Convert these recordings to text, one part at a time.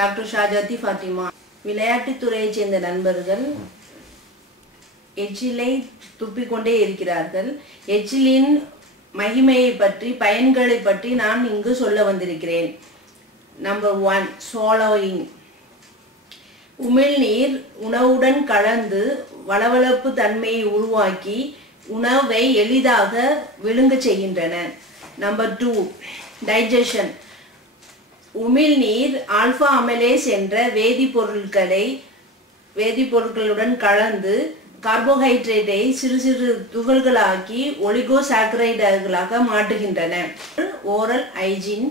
Doctor ஷாஜாத்தி Fathima. விளையாட்டுத் துறையைச் சேர்ந்த நண்பர்கள் எச்சிலை துப்பிக்கொண்டே இருக்கிறார்கள். எச்சிலின் மகிமையை பற்றி, பயன்களை பற்றி நான் இங்கு சொல்ல வந்திருக்கிறேன். Number 1, swallowing. உமிழ்நீர் உணவுடன் கலந்து வளவளப்பு தன்மையை உருவாக்கி உணவை எளிதாக விழுங்க செய்கின்றன. Number 2, digestion. உமிழ்நீர் ஆல்பா அமிலேஸ் என்ற வேதிப்பொருட்களுடன் கலந்து கார்போஹைட்ரேட்டை சிறு சிறு துகள்களாக்கி ஒலிகோசாக்கரைடுகளாக மாற்றுகின்றன. Oral hygiene.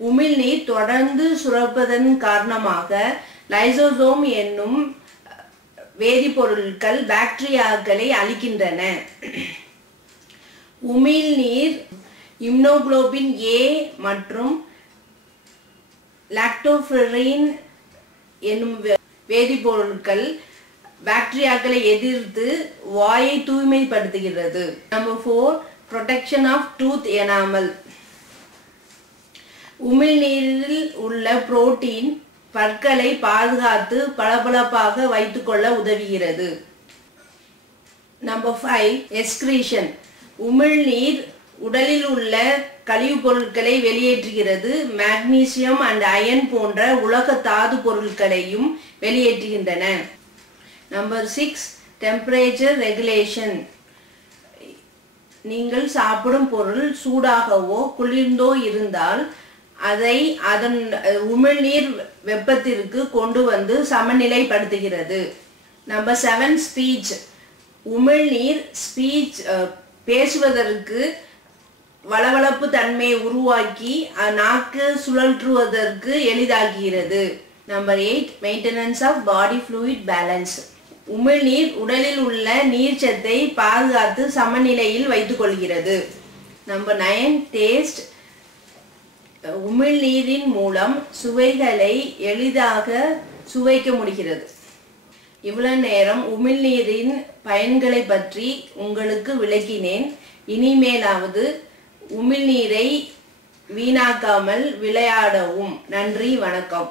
உமிழ்நீர் தொடர்ந்து சுரப்பதன் காரணமாக லைசோசோம் என்னும் வேதிப்பொருட்கள் பாக்டீரியாக்களை அழிக்கின்றன. உமிழ்நீர் இம்னோகுளோபின் A மற்றும் லாக்டோஃபெரின் என்னும் வேதிப்பொருட்கள் பாக்டீரியாக்களை எதிர்த்து வாயை தூய்மைப்படுத்துகிறது. Number 4, protection of tooth enamel. உமிழ்நீரில் உள்ள புரோட்டீன் பற்களை பாதுகாத்து பளபளப்பாக வைத்துக்கொள்ள உதவுகிறது. Number 5, excretion. உமிழ்நீர் உடலில் உள்ள கழிவுப் பொருட்களை வெளியேற்றுகிறது. மாக்னீசியம் அண்ட் அயன் போன்ற உலக தாது பொருட்களையும் வெளியேற்றுகின்றன. Number 6, temperature regulation. நீங்கள் சாப்பிடும் பொருள் சூடாகவோ குளிர்ந்தோ இருந்தால் அதை அதன் உமிழ்நீர் வெப்பத்திற்கு கொண்டு வந்து சமநிலைப்படுத்துகிறது. Number 7, speech. உமிழ்நீர் பேசுவதற்கு வளவளப்பு தன்மையை உருவாக்கி நாக்கு சுழற்றுவதற்கு எளிதாக்குகிறது. Number 8, maintenance of body fluid balance. உமிழ்நீர் உடலில் உள்ள நீர்ச்சத்தை பாதுகாத்து சமநிலையில் வைத்துக் கொள்கிறது. Number 9, taste. உமிழ்நீரின் மூலம் சுவைகளை எளிதாக சுவைக்க முடிகிறது. இவ்வளவு நேரம் உமிழ்நீரின் பயன்களை பற்றி உங்களுக்கு விளக்கினேன். இனிமேலாவது உமிழ்நீரை வீணாக்காமல் விளையாடவும். நன்றி, வணக்கம்.